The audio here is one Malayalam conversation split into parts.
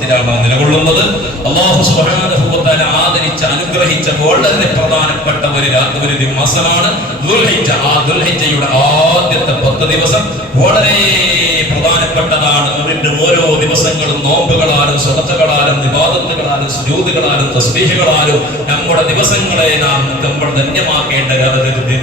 നിലകൊള്ളുന്നത്. അല്ലാഹു സുബ്ഹാനഹു വ തആല ആദരിച്ച അനുഗ്രഹിച്ച വളരെ പ്രധാനപ്പെട്ട ഒരു മാസമാണ് ദുൽഹിജ്ജ. ആ ദുൽഹിജ്ജയുടെ ആദ്യത്തെ 10 ദിവസം വളരെ പ്രധാനപ്പെട്ടതാണ്. അതിന്റെ ഓരോ ദിവസങ്ങളും നോമ്പുകളാലും സ്വതക്കകളാലും ഇബാദത്തുകളാലും സുജൂദുകളാലും തസ്ബീഹുകളാലും നമ്മുടെ ദിവസങ്ങളെ നാം നമ്മൾ ധന്യമാക്കേണ്ട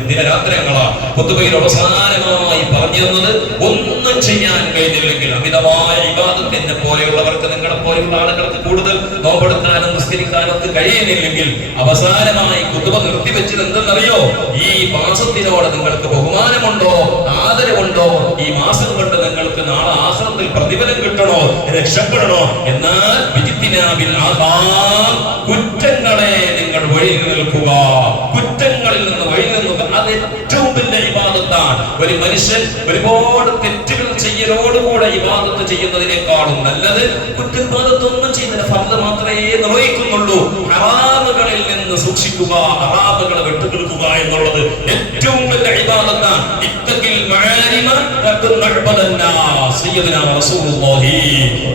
ദിനരാത്രങ്ങളാണ്. ഖുതുബയിൽ അവസാനമായി പറഞ്ഞു തന്നത് ഒന്നും ചെയ്യാൻ കഴിഞ്ഞില്ലെങ്കിൽ അമിതമായ ഇബാദത്തിനെ പോലെയുള്ളവർക്ക് നിങ്ങളെ പോലെയുള്ള ആളുകൾക്ക് കൂടുതൽ നോമ്പെടുക്കാനും നിസ്കരിക്കാനും കഴിയുന്നില്ലെങ്കിൽ അവസാനമായി ഖുതുബ നിർത്തിവെച്ചത് എന്തെന്നറിയോ? ഈ മാസത്തിനോട് നിങ്ങൾക്ക് ബഹുമാനമുണ്ടോ, ആദരവുണ്ടോ? ഈ മാസം കൊണ്ട് നിങ്ങൾക്ക് നാളെ ആഖിറത്തിൽ പ്രതിഫലം കിട്ടണോ, രക്ഷപ്പെടണോ? എന്നാൽ കുറ്റങ്ങളെ നിങ്ങൾ വഴി നിൽക്കുക, കുറ്റങ്ങളിൽ നിന്ന് വഴി നിൽക്കുക. അത് ഏറ്റവും വലിയ ഇബാദത്താണ്. ഒരു മനുഷ്യൻ ഒരുപാട് തെറ്റുകൾ ചെയ്യലോടുകൂടെ ഇബാദത്ത് ചെയ്യുന്നതിനേക്കാളും നല്ലത് കുറ്റബാദത്തൊന്നും ചെയ്യുന്നതിന് ഫർദ് മാത്രമേ നിർവഹിക്കുന്നുള്ളൂ. ഹറാമുകളിൽ നിന്ന് സൂക്ഷിക്കുക, ഹറാമുകളെ വിട്ടുനിൽക്കുക എന്നുള്ളത് ഏറ്റവും വലിയ ഇബാദത്താണ്. ഇത്തഖിൽ മആരിമ തകുൻ അഅ്ബദന്നാസ്. സയ്യിദുനാ റസൂലുള്ളാഹി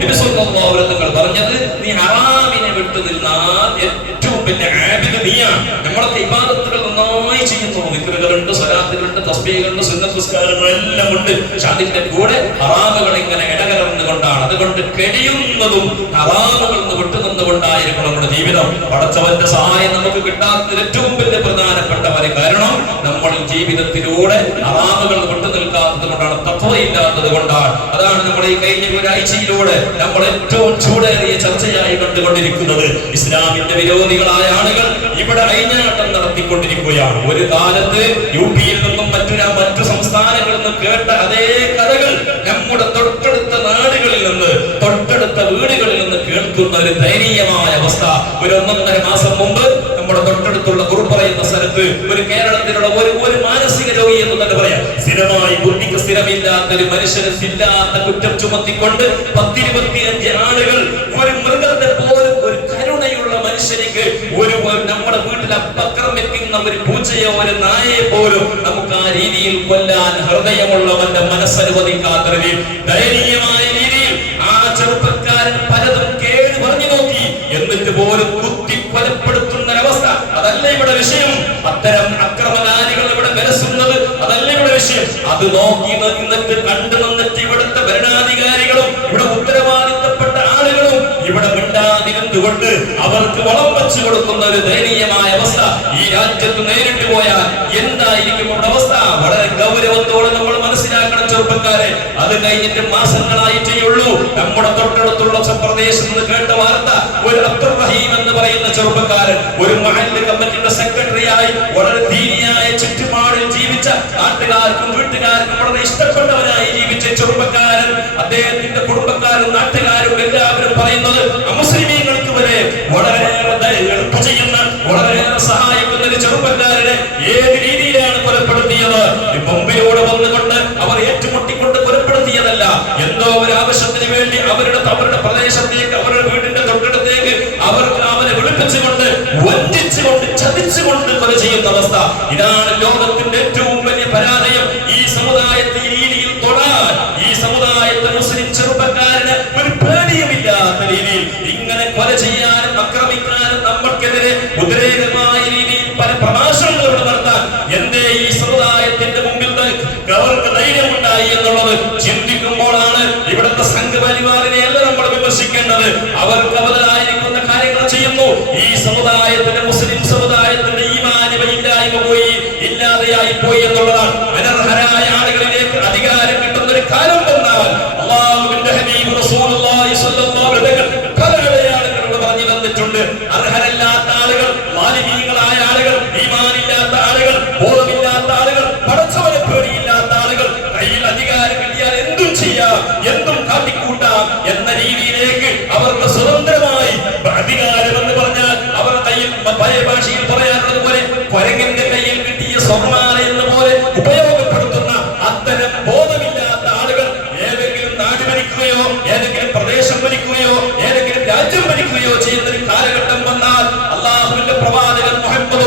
നബി സല്ലല്ലാഹു അലൈഹി വസല്ലം പറഞ്ഞത്, നീ ഹറാമിനെ വിട്ടുനിന്നാൽ ഏറ്റവും വലിയ ആബിദ് നീയാണ്. നമ്മളൊക്കെ ഇബാദത്തുകൾ നന്നായി ചെയ്യുന്നു, ദിക്റുകളുണ്ട്, സ്വലാത്തുകളുണ്ട്, തസ്ബീഹുകളുണ്ട്, സുന്നത്ത് നിസ്കാരങ്ങളെല്ലാം ഉണ്ട്. പക്ഷെ അതിന്റെ കൂടെ ഹറാമുകൾ ഇങ്ങനെ ഇടകലർന്നുകൊണ്ടാണ്. അതുകൊണ്ട് കഴിയുന്നതും ഹറാമുകളിൽ നിന്ന് വിട്ടുനിന്നുകൊണ്ടായിരിക്കും നമ്മുടെ ജീവിതം. പടച്ചവന്റെ സഹായം നമുക്ക് കിട്ടാത്തതിൽ ഏറ്റവും വലിയ പ്രധാനപ്പെട്ട ഒരു കാരണം നമ്മൾ ജീവിതത്തിലൂടെ ഹറാമുകൾ വിട്ടുനിൽക്കാത്തത് കൊണ്ടാണ്, തഖ്വയില്ലാത്തത് കൊണ്ടാണ്. അതാണ് നമ്മൾ ഈ കഴിഞ്ഞ ഒരാഴ്ചയിലൂടെ നമ്മൾ ഏറ്റവും ചൂടേറിയ ചർച്ചയായി കണ്ടുകൊണ്ടിരിക്കുന്നത്. ഇസ്ലാമിന്റെ വിരോധികളായ ആളുകൾ ഇവിടെ അഴിഞ്ഞാട്ടം നടത്തിക്കൊണ്ടിരിക്കുകയാണ്. ഒരു കാലത്ത് യുപിയിൽ നിന്നും മറ്റു സംസ്ഥാനങ്ങളിൽ നിന്നും കേട്ട അതേ കഥകൾ നമ്മുടെ തൊട്ടടുത്ത നാടുകളിൽ നിന്ന്, തൊട്ടടുത്ത വീടുകളിൽ നിന്ന് കേൾക്കുന്ന ഒരു ദയനീയമായ അവസ്ഥ. ഒരു 1.5 മാസം മുമ്പ് നമ്മുടെ തൊട്ടടുത്തുള്ള കുറുപ്പറ എന്ന സ്ഥലത്ത് ഒരു കേരളത്തിലുള്ള ഒരു മാനസിക രോഗി എന്ന് തന്നെ പറയാം, സ്ഥിരമായി ബുദ്ധിക്ക് സ്ഥിരമില്ലാത്ത ഒരു മനുഷ്യന് ഇല്ലാത്ത കുറ്റം ചുമത്തിക്കൊണ്ട് 10-25 ആളുകൾ ഒരു മൃഗത്തെ പോലും, ഒരു കരുണയുള്ള മനുഷ്യനിക്ക്, ഒരു നമ്മുടെ വീട്ടിൽ അപക്രം വെക്കുന്ന ഒരു പൂച്ചയോ ഒരു നായയെ പോലും നമുക്ക് ആ രീതിയിൽ കൊല്ലാൻ ഹൃദയമുള്ളവന്റെ മനസ്സനുവദിക്കാത്ത ദയനീയമായ രീതിയിൽ ആ ചെറുപ്പക്കാരൻ പലതും കേട് പറഞ്ഞു നോക്കി, എന്നിട്ട് പോലും കുത്തി കൊലപ്പെടുത്തുന്ന ഒരവസ്ഥ. അതല്ല ഇവിടെ വിഷയം. അത്തരം അക്രമകാരികൾ ഇവിടെ വിലസുന്നത് അതല്ല ഇവിടെ വിഷയം. അത് നോക്കി നിന്നിട്ട് കണ്ടു നിന്നിട്ട് ഇവിടുത്തെ ഭരണാധികാരികളും ഇവിടെ ഉത്തരവാദിത്തപ്പെട്ട ആളുകളും ഇവിടെ മിണ്ടാതിരുന്നുകൊണ്ട് അവർക്ക് വളം വെച്ചു കൊടുക്കുന്ന ഒരു ദയനീയമായ അവസ്ഥ ഈ രാജ്യത്ത് നേരിട്ട് പോയാൽ എന്തായിരിക്കും ഇവിടെ അവസ്ഥ? വളരെ ഗൗരവത്തോടെ നമ്മൾ മനസ്സിലാക്കണം ചെറുപ്പക്കാരെ. അത് കഴിഞ്ഞിട്ട് മാസങ്ങളായിട്ടേ ഉള്ളൂ നമ്മുടെ തൊട്ടടുത്തുള്ള പ്രദേശത്ത് നിന്ന് കേട്ട വാർത്ത, ഒരു അബ്ദുൾ റഹീം എന്ന് പറയുന്ന ചെറുപ്പക്കാരൻ ഒരു മഹല്ല് കമ്മിറ്റിയുടെ സെക്രട്ടറിയായി വളരെ ദീനിയായ ചുറ്റുപാടിൽ ജീവിച്ച, നാട്ടുകാർക്കും വീട്ടുകാർക്കും വളരെ ഇഷ്ടപ്പെട്ടവനായി ജീവിച്ച ചെറുപ്പക്കാരൻ, അദ്ദേഹത്തിന്റെ കുടുംബക്കാരും നാട്ടുകാരും എല്ലാവരും പറയുന്നത് മുസ്ലിമീങ്ങൾക്ക് വരെ വളരെയേറെ എളുപ്പ ചെയ്യുന്ന, വളരെയേറെ സഹായിക്കുന്ന ഒരു ചെറുപ്പക്കാരനെ ഏത് രീതിയിലാണ് കൊലപ്പെടുത്തിയത്? മുമ്പിലൂടെ വന്നുകൊണ്ട് അവർ ഏറ്റുമുട്ടിക്കൊണ്ട് കൊലപ്പെടുത്തിയതല്ല. എന്തോ ഒരു ആവശ്യത്തിന് വേണ്ടി അവരുടെ പ്രദേശത്തേക്ക്, അവരുടെ വീടിന്റെ തൊട്ടടുത്തേക്ക് അവനെ വിളിപ്പിച്ചുകൊണ്ട്, വഞ്ചിച്ചുകൊണ്ട്, ചതിച്ചുകൊണ്ട് കൊല ചെയ്യുന്ന അവസ്ഥ. ഇതാണ് ലോകത്തിന്റെ ഏറ്റവും വലിയ പരാജയം. ഈ സമുദായത്തെ ഈ രീതിയിൽ തൊടാൻ, ഈ സമുദായത്തെ മുസ്ലിം ചെറുപ്പക്കാരന് ഒരു പേടിയുമില്ലാത്ത രീതിയിൽ ഇങ്ങനെ കൊല ചെയ്യാനും ആക്രമിക്കാനും നമ്മൾക്കെതിരെ ഉദ്രേകമായ രീതിയിൽ പല പ്രഭാഷണങ്ങളും നടത്താൻ എന്തേ ഈ സമുദായത്തിന്റെ മുമ്പിൽ അവർക്ക് ധൈര്യമുണ്ടായി എന്നുള്ളത് ചിന്തിക്കുമ്പോഴാണ് ഇവിടുത്തെ സംഘപരിവാറിനെയല്ല നമ്മൾ വിമർശിക്കേണ്ടത്. അവർക്ക് അവരായിരിക്കുന്ന കാര്യങ്ങൾ ചെയ്യുന്നു. ഈ സമുദായത്തിന്റെ, മുസ്ലിം സമുദായത്തിന്റെ ഇല്ലാതെയായി പോയി എന്നുള്ളതാണ്. അനർഹരായ ആളുകളിലേക്ക് അധികാരം കിട്ടുന്ന ഒരു കാലം വന്നാൽ അല്ലാഹുവിന്റെ ഹബീബ് റസൂലുള്ളാഹി സ്വല്ലല്ലാഹു അലൈഹി വസല്ലം പല ആളുകളോട് പറഞ്ഞു തന്നിട്ടുണ്ട്. അർഹരല്ലാത്ത ആളുകൾ, ളാലിമീങ്ങളായ ആളുകൾ, ഈമാനില്ലാത്ത ആളുകൾ, ബോധമില്ലാത്ത ആളുകൾ, പടച്ചവനെ പേടിയില്ലാത്ത ആളുകൾ, കയ്യിൽ അധികാരം കിട്ടിയാൽ എന്തും ചെയ്യാം, എന്തും കാട്ടിക്കൂട്ടാം എന്ന രീതിയിലേക്ക് അവർക്ക് സ്വതന്ത്രമായി അധികാരം എന്ന് പറഞ്ഞാൽ അവർ കയ്യിൽ, പഴയ ഭാഷയിൽ പറയാറുള്ളത് പോലെ കൊരങ്ങന്റെ കയ്യിൽ കിട്ടിയ സ്വർണ്ണാല എന്ന പോലെ ഉപയോഗപ്പെടുത്തുന്ന അത്തരം ബോധമില്ലാത്ത ആളുകൾ ഏതെങ്കിലും നാട് ഭരിക്കുകയോ ഏതെങ്കിലും പ്രദേശം ഭരിക്കുകയോ ഏതെങ്കിലും രാജ്യം ഭരിക്കുകയോ ചെയ്യുന്ന ഒരു കാലഘട്ടം വന്നാൽ അല്ലാഹുവിന്റെ പ്രവാചകൻ മുഹമ്മദ്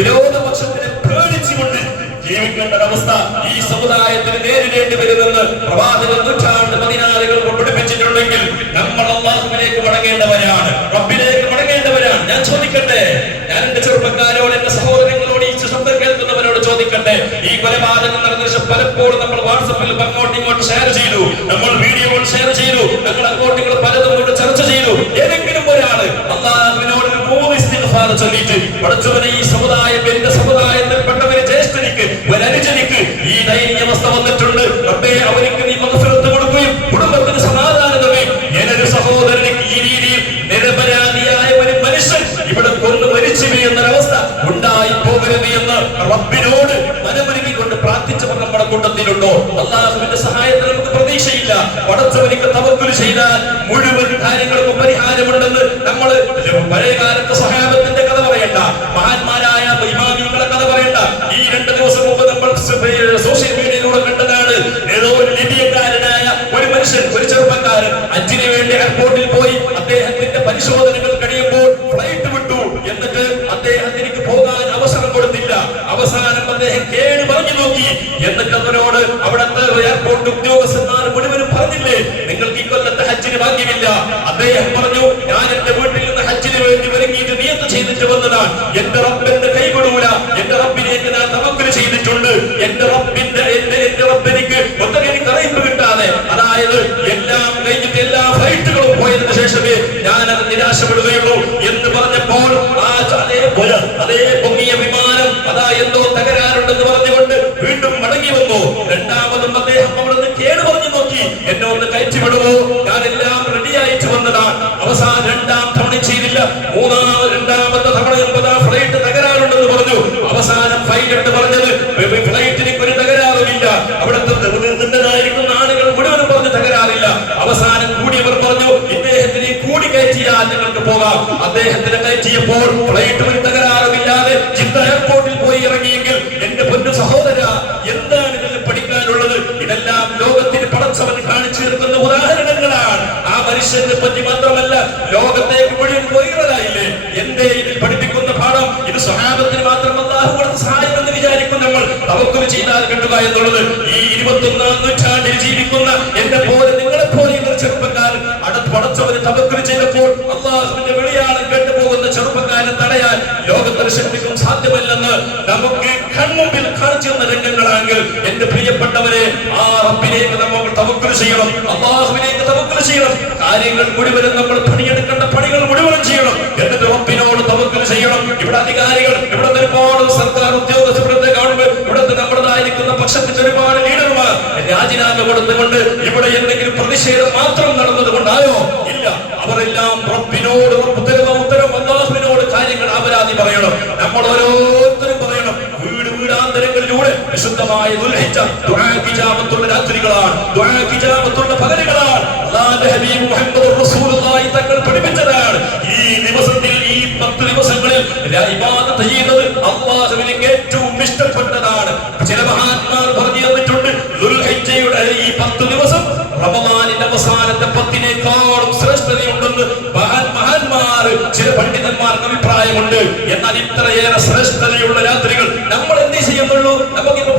വിരോധപക്ഷത്തിനെ പേടിച്ചുകൊണ്ട് ജീവിക്കേണ്ട അവസ്ഥ ഈ സമുദായത്തിന് നേരിടേണ്ടി വരുമെന്ന് പ്രവാചകൻ നൂറ്റാണ്ട് 14 പഠിപ്പിച്ചിട്ടുണ്ടെങ്കിൽ നമ്മൾ അല്ലാഹുവിലേക്ക് മടങ്ങേണ്ടവരാണ്, റബ്ബിലേക്ക് മടങ്ങേണ്ടവരാണ്. ഞാൻ ചോദിക്കട്ടെ, ഞാൻ എന്റെ ചെറുപ്പക്കാരോട്, എന്റെ സഹോദരങ്ങളോട്, ഈ ശബ്ദം കേൾക്കുന്നവരോട് ചോദിക്കട്ടെ, ഈ കൊലപാതകം നടന്ന ശേഷം പലപ്പോഴും നമ്മൾ വാട്സപ്പിൽ അങ്ങോട്ടും ഇങ്ങോട്ട് ഷെയർ ചെയ്തു, നമ്മൾ വീഡിയോകൾ ഷെയർ ചെയ്തു, ഞങ്ങൾ അങ്ങോട്ടും പലതും കൊണ്ട് ചർച്ച ചെയ്തു. ഏതെങ്കിലും ഒരാള് അല്ലാഹുവിനോട് 3 ഇസ്തിഗ്ഫാർ ചൊല്ലിയിട്ട് പഠിച്ചവനെ ഈ സമുദായം, എന്റെ സമുദായത്തിൽപ്പെട്ടവരെ ജ്യേഷ്ഠനിക്ക് ഒരനുജനിക്ക് ഈ ദൈന്യാവസ്ഥ വന്നിട്ടുണ്ട്, റബ്ബേ അവർക്ക് നീ മഗ്ഫിറത്ത് കൊടുക്കുകയും കുടുംബത്തിന് സമാധാനമേ, എന്നൊരു സഹോദരനിക്ക് ഈ രീതിയിൽ നിരപരാധിയായ ഒരു മനുഷ്യൻ ഇവിടെ കൊന്നു മരിച്ചുവേ എന്നൊരവസ്ഥ ഉണ്ടായി പോകരുത് എന്ന് റബ്ബിനോട് മനമൊരുക്കിക്കൊണ്ട് പ്രാർത്ഥിച്ചവർ നമ്മുടെ കൂട്ടത്തിലുണ്ടോ? അല്ലാഹുവിന്റെ സഹായത്തിൽ നമുക്ക് പ്രതീക്ഷയില്ല. പടച്ചവനിക്ക് തവക്കുൽ ചെയ്താൽ മുഴുവൻ കാര്യങ്ങൾക്കും പരിഹാരമുണ്ടെന്ന് നമ്മൾ പഴയകാലത്തെ സ്വഹാബത്തിന്റെ കഥ പറയണ്ട, മഹാന്മാരായ ഇമാമികളുടെ കഥ പറയണ്ട. ഈ 2 ദിവസം മുമ്പ് നമ്മൾ സോഷ്യൽ മീഡിയയിലൂടെ കണ്ടതാണ്. ഏതോ ഒരു ലിബിയക്കാരനായ ഒരു മനുഷ്യൻ, ഒരു ചെറുപ്പക്കാരൻ ഹജ്ജിന് വേണ്ടി എയർപോർട്ടിൽ പോയി അദ്ദേഹത്തിന്റെ പരിശോധനകൾ കഴിയുമ്പോൾ ഫ്ലൈറ്റ് വിട്ടു. എന്നിട്ട് അദ്ദേഹത്തിന് പോകാൻ അവസരം കൊടുത്തില്ല. അവസാനം അദ്ദേഹം കേട് പറഞ്ഞു നോക്കി. എന്നിട്ട് അവരോട് അവിടുത്തെ എയർപോർട്ട് ഉദ്യോഗസ്ഥന്മാർ മുഴുവനും പറഞ്ഞില്ലേ, നിങ്ങൾക്ക് ഈ കൊല്ലത്തെ ഹജ്ജിന് ഭാഗ്യമില്ല. അദ്ദേഹം പറഞ്ഞു, ഞാൻ എന്റെ വീട്ടിൽ നിന്ന് ഹജ്ജിന് വേണ്ടി ഒരുങ്ങിയിട്ട് നിയത്ത് ചെയ്തിട്ട് വന്നതാണ്. എന്റെ റബ്ബിന്റെ കൈവിടൂല, എന്റെ റബ്ബിലേക്ക് ഞാൻ തവക്കുൽ ചെയ്തിട്ടുണ്ട്. എന്റെ റബ്ബിനിക്ക് ഒത്തരക്ക് അറിയിപ്പ് കിട്ടാതെ, അതായത് എല്ലാം കഴിഞ്ഞിട്ട് എല്ലാ ഫ്ലൈറ്റുകളും പോയതിനു ശേഷമേ ഞാൻ അത് നിരാശപ്പെടുകയുള്ളൂ എന്ന് പറഞ്ഞപ്പോൾ അതേ പൊങ്ങിയ വിമാനം അതാ എന്തോ തകരാറുണ്ടെന്ന് പറഞ്ഞുകൊണ്ട് വീണ്ടും മടങ്ങി വന്നു. രണ്ടാമതും അദ്ദേഹം അവിടുന്ന് കേട് പറഞ്ഞു നോക്കി, എന്നെ ഒന്ന് കയറ്റിവിടുമോ, ഞാൻ എല്ലാം റെഡിയായിട്ട് വന്നതാണ്. അവസാനം 2ാം തവണ ചെയ്തില്ല. രണ്ടാമത്തെ തവണ ഫ്ലൈറ്റ് തകരാറുണ്ടെന്ന് പറഞ്ഞു. അവസാനം പൈലറ്റ് പറഞ്ഞത് ഫ്ലൈറ്റിന് ഒരു തകരാറുമില്ല, അവിടുത്തെ നിർദ്ദിഷ്ടരായിരിക്കുന്ന ആളുകൾ മുഴുവനും പറഞ്ഞ് തകരാറില്ല. അവസാനം കൂടിയവർ പറഞ്ഞു, ഇദ്ദേഹത്തിന് കൂടി കയറ്റിയാൽ നിങ്ങൾക്ക് പോകാം. അദ്ദേഹത്തിന് കയറ്റിയപ്പോൾ ഫ്ലൈറ്റ് ഒരു തകരാറുമില്ലാതെ ജിദ്ദ എയർപോർട്ടിൽ പോയി ഇറങ്ങിയെങ്കിൽ എന്റെ പൊന്നു സഹോദര, എന്താണ് ഇതിൽ പഠിക്കാനുള്ളത്? ഇതെല്ലാം ലോകത്തിന് പടച്ചവൻ കാണിച്ചു തീർക്കുന്ന ഉദാഹരണങ്ങളാണ്. ആ മനുഷ്യനെ പറ്റി മാത്രമല്ല, ലോകത്തേക്ക് മുഴുവൻ വൈറലായില്ലേ. എന്തേ ഇതിൽ പഠിപ്പിക്കുന്ന പാഠം? ഇത് സ്വഹാബത്തിന് മാത്രം അല്ലാഹു കൊടുത്ത സഹായം എന്ന് വിചാരിക്കും നമ്മൾ. തവക്കുൽ ചെയ്താൽ കിട്ടുക എന്നുള്ളത് ഈ 21ാം നൂറ്റാണ്ടിൽ ജീവിക്കുന്ന എന്നെ പോലെ നിങ്ങളെ പോലെയുള്ള ചെറുപ്പക്കാരൻ പടച്ചവന് തവക്കുൽ ചെയ്തപ്പോൾ അല്ലാഹുവിന്റെ വിളിയാളം കേട്ടുപോകുന്ന ചെറുപ്പക്കാരൻ തടയാൻ ലോകത്തിന് ശക്തിക്കും സാധ്യമല്ലെന്ന് നമുക്ക് കൺമുമ്പിൽ കാണിച്ചു തന്ന രംഗങ്ങളാണെങ്കിൽ എന്റെ പ്രിയപ്പെട്ടവരെ, ആ റബ്ബിലേക്ക് നമ്മൾ തവക്കുൽ ചെയ്യണം, അല്ലാഹുവിലേക്ക് തവക്കുൽ ചെയ്യണം. കാര്യങ്ങൾ മുഴുവനും നമ്മൾ പണിയെടുക്കേണ്ട പണികൾ മുഴുവനും ചെയ്യണം. എന്നിട്ട് റബ്ബിനോട് തവക്കുൽ ചെയ്യണം. ഇവിടെ അധികാരികൾ, ഇവിടെ ഒരുപാട് സർക്കാർ ഉദ്യോഗസ്ഥർ, ഇവിടുത്തെ ഗവൺമെന്റ്, ഇവിടുത്തെ നമ്മുടേതായിരിക്കുന്ന പക്ഷത്തിന്റെ ഒരുപാട് ലീഡർമാർ രാജിനാമ കൊടുത്തുകൊണ്ട് ഇവിടെ എന്തെങ്കിലും പ്രതിഷേധം മാത്രം നടന്നത് കൊണ്ടായോ? ഇല്ല. അവരെല്ലാം റബ്ബിനോട് ഉത്തരം അല്ലാഹുവിനോട് കാര്യങ്ങൾ അപരാധി പറയണം. നമ്മൾ ഓരോരുത്തരും പറയണം. വീടാന്തരങ്ങളിലൂടെ വിശുദ്ധമായ ദുൽഹിജ്ജ ദുആ കിജാമത്തുള്ള രാത്രികളാണ്, ദുആ കിജാമത്തുള്ള പകലുകളാണ്. അല്ലാഹുവിന്റെ ഹബീബ് മുഹമ്മദ് റസൂലുള്ളാഹി തങ്ങൾ പഠിപ്പിച്ചതാണ്. ഈ ദിവസത്തിൽ, ഈ 10 ദിവസങ്ങളിൽ ഇബാദത്ത് ചെയ്യുന്നത് അല്ലാഹുവിന് ഏറ്റവും ഇഷ്ടപ്പെട്ടതാണ്. ചില മഹാന്മാർ പറഞ്ഞു തന്നിട്ടുണ്ട്, ദുൽഹിജ്ജയുടെ ഈ 10 ദിവസം റമദാനിന്റെ അവസാനത്തെ 10-നേക്കാളും ശ്രേഷ്ഠതയുണ്ടെന്ന് മഹാന്മാർ, ചില പണ്ഡിതന്മാർക്ക് അഭിപ്രായമുണ്ട്. എന്നാൽ ഇത്രയേറെ ശ്രേഷ്ഠതയുള്ള രാത്രികൾ നമ്മൾ എന്ത് ചെയ്യുന്നുള്ളൂ? നമുക്കിപ്പോ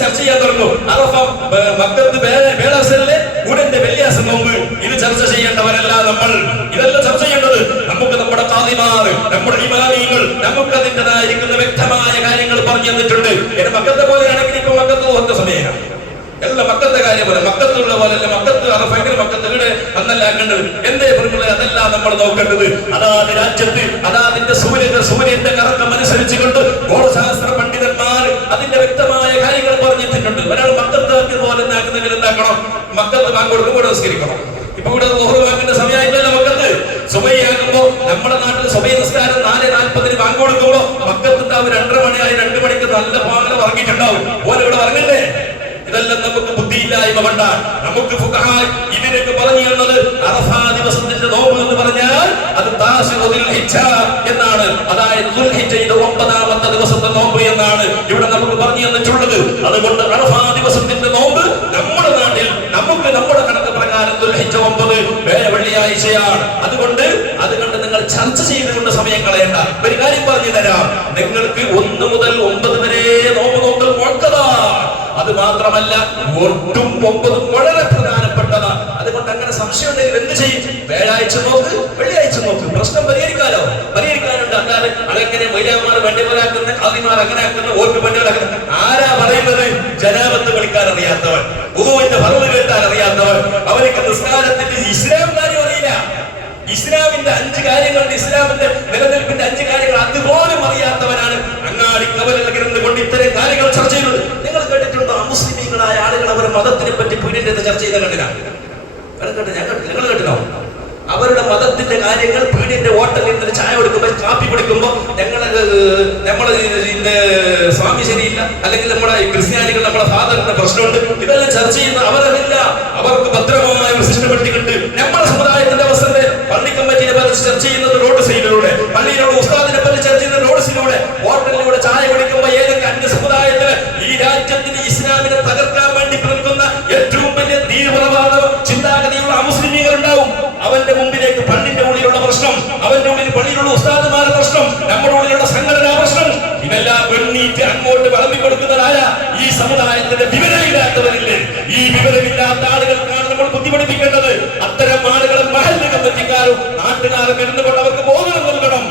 ചർച്ച ചെയ്യാൻ തുടങ്ങും. അറഫ മക്കത്ത് വേളാസല്ലേ ഉടന്റെ വെള്ളിയാസം നോമ്പ്, ഇത് ചർച്ച ചെയ്യേണ്ടവരല്ല നമ്മൾ. ഇതല്ല ചർച്ച ചെയ്യേണ്ടത്. നമുക്ക് നമ്മുടെ ഖാദിമാർ, നമ്മുടെ ഇമാമികൾ നമുക്ക് അതിൻ്റെതായിരിക്കുന്ന വ്യക്തമായ കാര്യങ്ങൾ പറഞ്ഞു തന്നിട്ടുണ്ട്. എന്റെ മക്കത്തെ പോലെയാണെങ്കിൽ ഇപ്പൊ മക്കത്ത് ഒറ്റ സമയമാണ് എല്ലാം മക്കത്തെ കാര്യം പോലെ, മക്കത്തുള്ള പോലെയല്ല. മക്കത്ത് അറഫെങ്കിൽ മക്കത്ത് ഇവിടെ അന്നല്ലാക്കേണ്ടത് എന്തേ പറഞ്ഞത്? അതെല്ലാം നമ്മൾ നോക്കേണ്ടത്. അതാത് രാജ്യത്ത് അതാതിന്റെ സൂര്യന്റെ കറക്കം അനുസരിച്ചുകൊണ്ട് ഗോളശാസ്ത്ര പണ്ഡിതന്മാർ അതിന്റെ വ്യക്തമായ കാര്യങ്ങൾ പറഞ്ഞിട്ടുണ്ട്. ഒരാൾ മക്കത്ത് പോലെ ആക്കുന്നെങ്കിൽ എന്താക്കണം? മക്കത്ത് ബാങ്ക് കൊടുക്കുമ്പോൾ നിസ്കരിക്കണം. ഇപ്പൊ ഇവിടെ ലോഹറുവാക്കിന്റെ സമയമായിട്ടല്ല മക്കത്ത്. സുബഹിയാകുമ്പോ നമ്മുടെ നാട്ടിൽ സുബഹി നിസ്കാരം 4:40 ബാങ്ക് കൊടുക്കുമ്പോ മക്കത്ത് 2:30 മണിയായി 2 മണിക്ക് നല്ല പാങ്ങല ഉറങ്ങിയിട്ടുണ്ടാവും. ഓരോ ഇവിടെ പറഞ്ഞില്ലേ? ഇതെല്ലാം നമുക്ക് ബുദ്ധിയില്ലായ്മ കൊണ്ടാണ്. നമുക്ക് ഫുഖഹാ ഇതിനൊക്കെ പറഞ്ഞു തന്നത് അറഫാ ദിവസത്തിന്റെ നോമ്പ് എന്ന് പറഞ്ഞാൽ അത് ദുൽഹിജ്ജ എന്നാണ്. അതായത് ദുൽഹിജ്ജയുടെ 9ാമത്തെ ദിവസത്തെ നോമ്പ് എന്നാണ് ഇവിടെ നമുക്ക് പറഞ്ഞു തന്നിട്ടുള്ളത്. അതുകൊണ്ട് അറഫാ ദിവസത്തിന്റെ നോമ്പ് നമ്മുടെ നാട്ടിൽ നമുക്ക് നമ്മുടെ കണക്ക് പ്രകാരം ദുൽഹിജ്ജ 9 വെള്ളിയാഴ്ചയാണ്. അതുകൊണ്ട് നിങ്ങൾ നിങ്ങൾ ചർച്ച ചെയ്തുകൊണ്ട് സമയം കളയണ്ട. ഒരു കാര്യം പറഞ്ഞു തരാം, നിങ്ങൾക്ക് 1 മുതൽ 9 വരെ നോമ്പ് നോക്കൽ മുഴക്കതാ. അത് മാത്രമല്ല, ഒട്ടും 9 വളരെ പ്രധാനപ്പെട്ടതാ. അതുകൊണ്ട് അങ്ങനെ സംശയം ഉണ്ടെങ്കിൽ എന്ത് ചെയ്യും? വ്യാഴാഴ്ച നോക്ക്, വെള്ളിയാഴ്ച നോക്ക്, പ്രശ്നം പരിഹരിക്കാനുണ്ട്. അല്ലാതെ അതെങ്ങനെ മൈലാമാർ വേണ്ടി പോലാക്കുന്ന, കാദിമാർ അങ്ങനെ ആക്കുന്ന, ഓർക്ക് വേണ്ടി പോലാക്കുന്ന. ആരാ പറയുന്നത്? ജനാബത്ത് കളിക്കാൻ അറിയാത്തവൻ, വുദൂഇന്റെ ഫർള് കേട്ടാൻ അറിയാത്തവൻ, അവർക്ക് നിസ്കാരത്തിന്റെ ഇസ്ലാം കാര്യം അറിയില്ല. ഇസ്ലാമിന്റെ 5 കാര്യങ്ങളുണ്ട്, ഇസ്ലാമിന്റെ നിലനിൽപ്പിന്റെ 5 കാര്യങ്ങൾ അതുപോലും അറിയാത്തവനാണ് അങ്ങാടി കവലകൾ കിടന്നുകൊണ്ട് ഇത്തരം കാര്യങ്ങൾ ചർച്ച ചെയ്യുന്നത്. നിങ്ങൾ കേട്ടിട്ടുണ്ടോ? അമുസ്ലിമീങ്ങളായ ആളുകൾ അവരുടെ മതത്തിനെ പറ്റി പീഡിന്റെ ചർച്ച ചെയ്ത കണ്ടില്ല? ഞാൻ കേട്ടില്ല, നിങ്ങൾ കേട്ടിട്ടോ? അവരുടെ മതത്തിന്റെ കാര്യങ്ങൾ പീഡിന്റെ ഹോട്ടലിൽ നിന്ന് ചായ കൊടുക്കുമ്പോൾ, കാപ്പി കുടിക്കുമ്പോൾ നമ്മള് സ്വാമി ശരിയില്ല, അല്ലെങ്കിൽ നമ്മുടെ ക്രിസ്ത്യാനികൾ നമ്മളെ ഫാദറിന്റെ പ്രശ്നമുണ്ട്, ഇതെല്ലാം ചർച്ച ചെയ്യുന്ന അവരല്ല. അവർക്ക് ഭദ്രമായ ഒരു സിസ്റ്റം പെട്ടിട്ടുണ്ട്. നമ്മുടെ സമുദായത്തിന്റെ അവസരത്തെ പള്ളി കമ്മിറ്റിനെ പറ്റി ചർച്ച ചെയ്യുന്നത് റോഡ് സൈഡിലൂടെ, പള്ളിയിലൂടെ ഉസ്താദിനെ പറ്റി ചർച്ച ചെയ്യുന്നത് റോഡ്സിലൂടെ, ഹോട്ടലിലൂടെ ചായ കുടിക്കുമ്പോൾ ഏതൊക്കെ അന്യ സമുദായത്തിന് ഈ രാജ്യത്തിന് ഇസ്ലാമിനെ തകർക്കാൻ വേണ്ടി നിൽക്കുന്ന ഏറ്റവും വലിയ തീവ്രവാദ ചിന്താഗതിയുള്ള അമുസ്ലിമീങ്ങൾ ഉണ്ടാവും. അവന്റെ മുമ്പിലേക്ക് പള്ളിന്റെ ഉള്ളിലുള്ള പ്രശ്നം, അവന്റെ ഉള്ളിൽ പള്ളിയിലുള്ള ഉസ്താദുമാരുടെ പ്രശ്നം, നമ്മുടെ ഉള്ളിലുള്ള സംഘടനാ പ്രശ്നം, ഇതെല്ലാം വെണ്ണീറ്റ് അങ്ങോട്ട് വിളമ്പി കൊടുക്കുന്നതായ ഈ സമുദായത്തിന്റെ വിവരമില്ലാത്തവരില്ലേ? ഈ വിവരമില്ലാത്ത ആളുകൾക്കാണ് നമ്മൾ ബുദ്ധിമുട്ടിപ്പിക്കേണ്ടത്. അത്തരം ആളുകളെ മഹല്ല് കമ്മിറ്റിക്കാരും നാട്ടുകാരും ഇരുന്നുകൊണ്ട് അവർക്ക് ബോധനം നൽകണം.